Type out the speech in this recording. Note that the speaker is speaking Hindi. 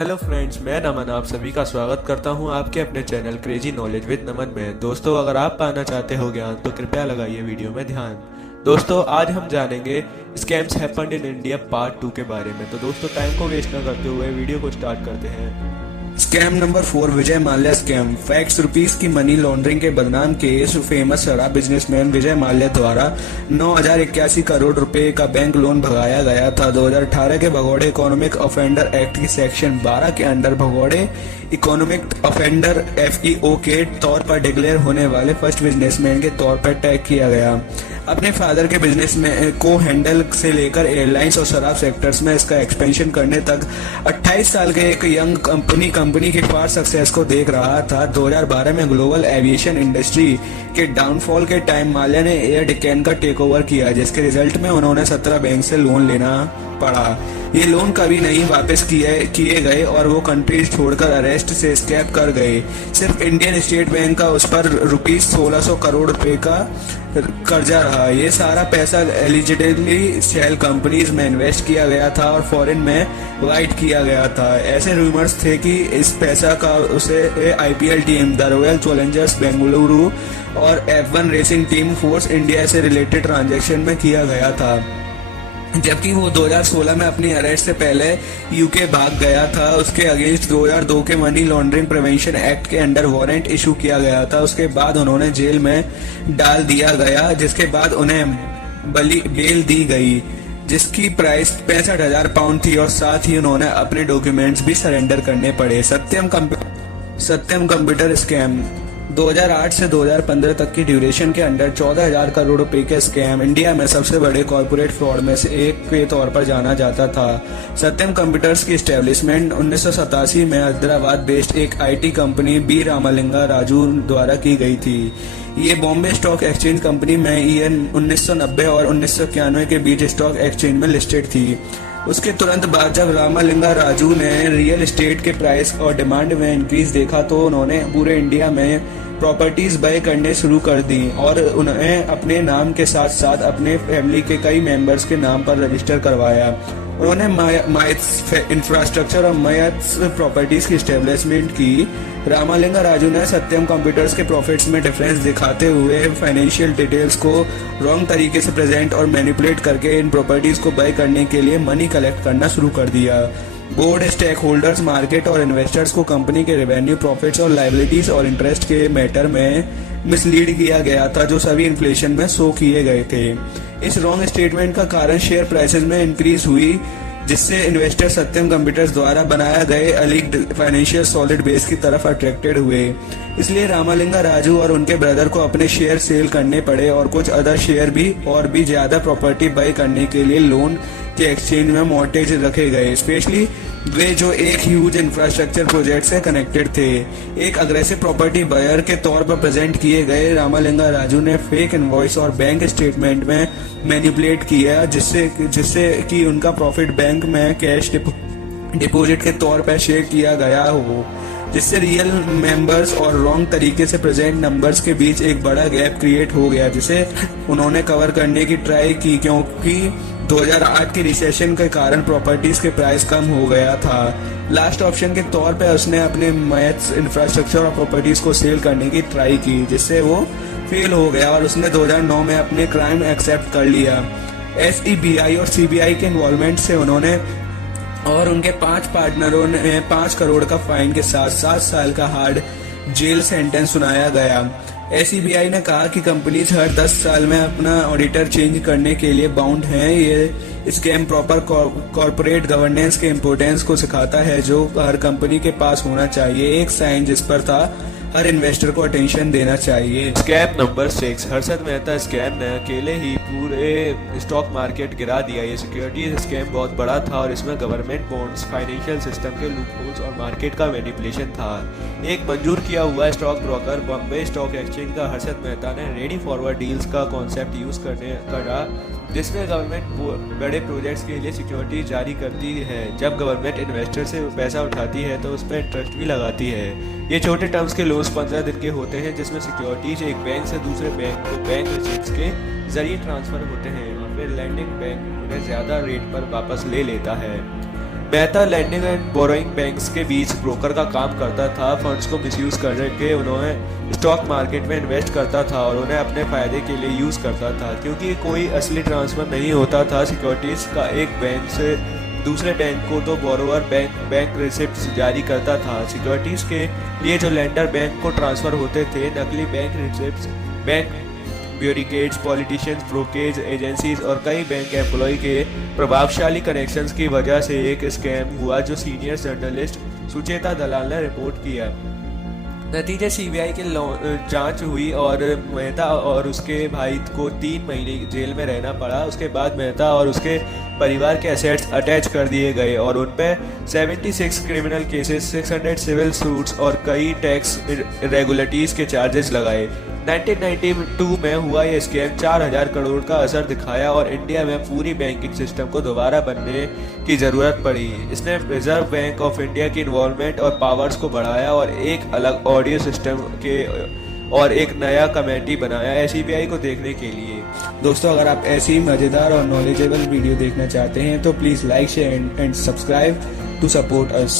हेलो फ्रेंड्स, मैं नमन आप सभी का स्वागत करता हूं आपके अपने चैनल क्रेजी नॉलेज विद नमन में। दोस्तों, अगर आप पाना चाहते हो ज्ञान तो कृपया लगाइए वीडियो में ध्यान। दोस्तों, आज हम जानेंगे scams happened in India part 2 के बारे में। तो दोस्तों, टाइम को वेस्ट न करते हुए वीडियो को स्टार्ट करते हैं। Scam number 4, Vijay Mallya scam. Facts, rupees की मनी लॉन्ड्रिंग के बदनाम केस। फेमस शराब बिजनेसमैन विजय माल्या द्वारा 9,081 करोड़ रुपए का बैंक लोन भगाया गया था। 2018 के भगोड़े इकोनॉमिक ऑफेंडर एक्ट की सेक्शन 12 के अंडर भगोड़े इकोनॉमिक ऑफेंडर FEO के तौर पर डिक्लेयर होने वाले फर्स्ट बिजनेसमैन के तौर पर टैग किया गया। अपने फादर के बिजनेस में को हैंडल से लेकर एयरलाइंस और शराब सेक्टर्स में इसका एक्सपेंशन करने तक 28 साल के एक यंग कंपनी की फार सक्सेस को देख रहा था। 2012 में ग्लोबल एविएशन इंडस्ट्री के डाउनफॉल के टाइम माल्या ने एयर डेक्कन का टेक ओवर किया, जिसके रिजल्ट में उन्होंने 17 बैंक से लोन लेना पड़ा। ये लोन कभी नहीं वापस किए गए और वो कंट्री छोड़कर अरेस्ट से स्कैप कर गए। सिर्फ इंडियन स्टेट बैंक का उस पर रुपीस 1600 करोड़ रुपए का कर्जा रहा। ये सारा पैसा एलिजिबली शेल कंपनीज में इन्वेस्ट किया गया था और फॉरेन में वाइट किया गया था। ऐसे रूमर्स थे कि इस पैसा का उसे IPL team, the royal Challengers Bengaluru और F1 racing team force India से रिलेटेड ट्रांजैक्शन में किया गया था, जबकि वो 2016 में अपनी अरेस्ट से पहले UK भाग गया था। उसके अगेंस्ट 2002 के मनी लॉन्ड्रिंग प्रिवेंशन एक्ट के अंडर वारंट इशू किया गया था। उसके बाद उन्होंने जेल में डाल दिया गया, जिसके बाद उन्हें बेल दी गई, जिसकी प्राइस 65,000 पाउंड थी और साथ ही उन्होंने अपने डॉक्यूमेंट्स भी सरेंडर करने पड़े। सत्यम कंप्यूटर स्कैम। 2008 से 2015 तक की ड्यूरेशन के अंडर 14,000 करोड़ रुपए के स्कैम इंडिया में सबसे बड़े कॉर्पोरेट फ्रॉड में से एक के तौर पर जाना जाता था। सत्यम कंप्यूटर्स की एस्टेब्लिशमेंट 1987 में हैदराबाद बेस्ड एक IT company B Ramalinga Raju द्वारा की गई थी। ये बॉम्बे स्टॉक एक्सचेंज कंपनी में ईयर 1990 और 1991 के बीच स्टॉक एक्सचेंज में लिस्टेड थी। उसके तुरंत बाद जब रामालिंगा राजू ने रियल एस्टेट के प्राइस और डिमांड में इंक्रीज देखा तो उन्होंने पूरे इंडिया में प्रॉपर्टीज बाय करने शुरू कर दी और उन्हें अपने नाम के साथ साथ अपने फैमिली के कई मेंबर्स के नाम पर रजिस्टर करवाया। उन्होंने माइट्स इंफ्रास्ट्रक्चर और माइट्स प्रॉपर्टीज की एस्टेब्लिशमेंट की। रामालिंगा राजू ने सत्यम कंप्यूटर्स के प्रॉफिट्स में डिफरेंस दिखाते हुए फाइनेंशियल डिटेल्स को रॉन्ग तरीके से प्रेजेंट और मैनिपुलेट करके इन प्रॉपर्टीज को बाय करने के लिए मनी कलेक्ट करना शुरू कर दिया। बोर्ड, स्टेक होल्डर्स, मार्केट और इन्वेस्टर्स को कंपनी के रेवेन्यू, प्रॉफिट्स और लायबिलिटीज और इंटरेस्ट के मैटर में मिसलीड किया गया था, जो सभी इन्फ्लेशन में शो किए गए थे। इस रॉन्ग स्टेटमेंट का कारण शेयर प्राइसेस में इंक्रीज हुई, जिससे इन्वेस्टर सत्यम कंप्यूटर्स द्वारा बनाया गए अलीग्ड फाइनेंशियल सॉलिड बेस की तरफ अट्रैक्टेड हुए। इसलिए रामालिंगा राजू और उनके ब्रदर को अपने शेयर सेल करने पड़े और कुछ अदर शेयर भी ज्यादा प्रॉपर्टी बाय करने के लिए लोन के एक्सचेंज में मॉर्टेज रखे गए, स्पेशली वे जो एक ह्यूज इंफ्रास्ट्रक्चर प्रोजेक्ट से कनेक्टेड थे। एक अग्रेसिव प्रॉपर्टी बायर के तौर पर प्रेजेंट किए गए रामालिंगा राजू ने फेक इनवॉइस और बैंक स्टेटमेंट में मैनिपुलेट किया, जिससे कि उनका प्रॉफिट बैंक में कैश डिपॉजिट के तौर पर शेयर किया गया हो, जिससे रियल मेंबर्स और रॉन्ग तरीके से प्रेजेंट नंबर्स के बीच एक बड़ा गैप क्रिएट हो गया, जिसे उन्होंने कवर करने की ट्राई की, क्योंकि 2008 के रिसेशन के कारण प्रॉपर्टीज के प्राइस कम हो गया था। लास्ट ऑप्शन के तौर पे उसने अपने मैथ्स, इंफ्रास्ट्रक्चर और प्रॉपर्टीज को सेल करने की ट्राई की, जिससे वो फेल हो गया और उसने 2009 में अपने क्राइम एक्सेप्ट कर लिया। SEBI और CBI के इन्वॉल्वमेंट से उन्होंने और उनके 5 पार्टनरों ने 5 करोड़ का फाइन के साथ 7 साल का हार्ड जेल सेंटेंस सुनाया गया। SEBI ने कहा कि कंपनीज हर 10 साल में अपना ऑडिटर चेंज करने के लिए बाउंड हैं। ये स्कैम प्रॉपर कॉर्पोरेट गवर्नेंस के इम्पोर्टेंस को सिखाता है, जो हर कंपनी के पास होना चाहिए। एक साइन जिस पर था हर इन्वेस्टर को अटेंशन देना चाहिए। Scam number 6, Harshad Mehta scam ने अकेले ही पूरे स्टॉक मार्केट गिरा दिया। ये सिक्योरिटीज स्कैम बहुत बड़ा था और इसमें गवर्नमेंट बॉन्ड्स, फाइनेंशियल सिस्टम के लूपहोल्स और मार्केट का मैनिपुलेशन था। एक मंजूर किया हुआ stock broker Bombay stock exchange का हर्षद मेहता ने रेडी फॉरवर्ड डील्स का कॉन्सेप्ट यूज करा, जिसमें गवर्नमेंट बड़े प्रोजेक्ट्स के लिए सिक्योरिटी जारी करती है। जब गवर्नमेंट इन्वेस्टर से पैसा उठाती है तो उस पर इंटरेस्ट भी लगाती है। ये छोटे टर्म्स के लोन्स 15 दिन के होते हैं, जिसमें सिक्योरिटीज एक बैंक से दूसरे बैंक को बैंक रिसीट्स के जरिए ट्रांसफर होते हैं और फिर लैंडिंग बैंक उन्हें ज्यादा रेट पर वापस ले लेता है। मेहता लैंडिंग एंड बोरोइंग बैंक्स के बीच ब्रोकर का काम करता था। फंड्स को मिसयूज करके उन्होंने स्टॉक मार्केट में इन्वेस्ट करता था और उन्हें अपने फायदे के लिए यूज करता था। क्योंकि कोई असली ट्रांसफर नहीं होता था सिक्योरिटीज का एक बैंक से दूसरे बैंक को, तो बोरोवर बैंक रिसिप्ट जारी करता था। सिक्योरिटीज के लिए जो लेंडर बैंक को ट्रांसफर होते थे, नकली bank receipt bank bureaucrats, politicians, brokerage agencies और कई बैंक एम्प्लॉय के प्रभावशाली कनेक्शंस की वजह से एक स्कैम हुआ, जो सीनियर जर्नलिस्ट सुचेता दलाल ने रिपोर्ट किया। नतीजे सीबीआई की जांच हुई और मेहता और उसके भाई को 3 महीने जेल में रहना पड़ा। उसके बाद मेहता और उसके परिवार के एसेट्स अटैच कर दिए गए और उन पर 76 क्रिमिनल केसेस, 600 सिविल सूट्स और कई टैक्स इरेगुलरिटीज के चार्जेस लगाए। 1992 में हुआ यह स्कैम 4000 करोड़ का असर दिखाया और इंडिया में पूरी बैंकिंग सिस्टम को दोबारा बनने की ज़रूरत पड़ी। इसने रिजर्व बैंक ऑफ इंडिया की इन्वॉल्वमेंट और पावर्स को बढ़ाया और एक अलग ऑडियो सिस्टम के और एक नया कमेटी बनाया सीबीआई को देखने के लिए। दोस्तों, अगर आप ऐसी मज़ेदार और नॉलेजेबल वीडियो देखना चाहते हैं तो please like, share and subscribe to support us.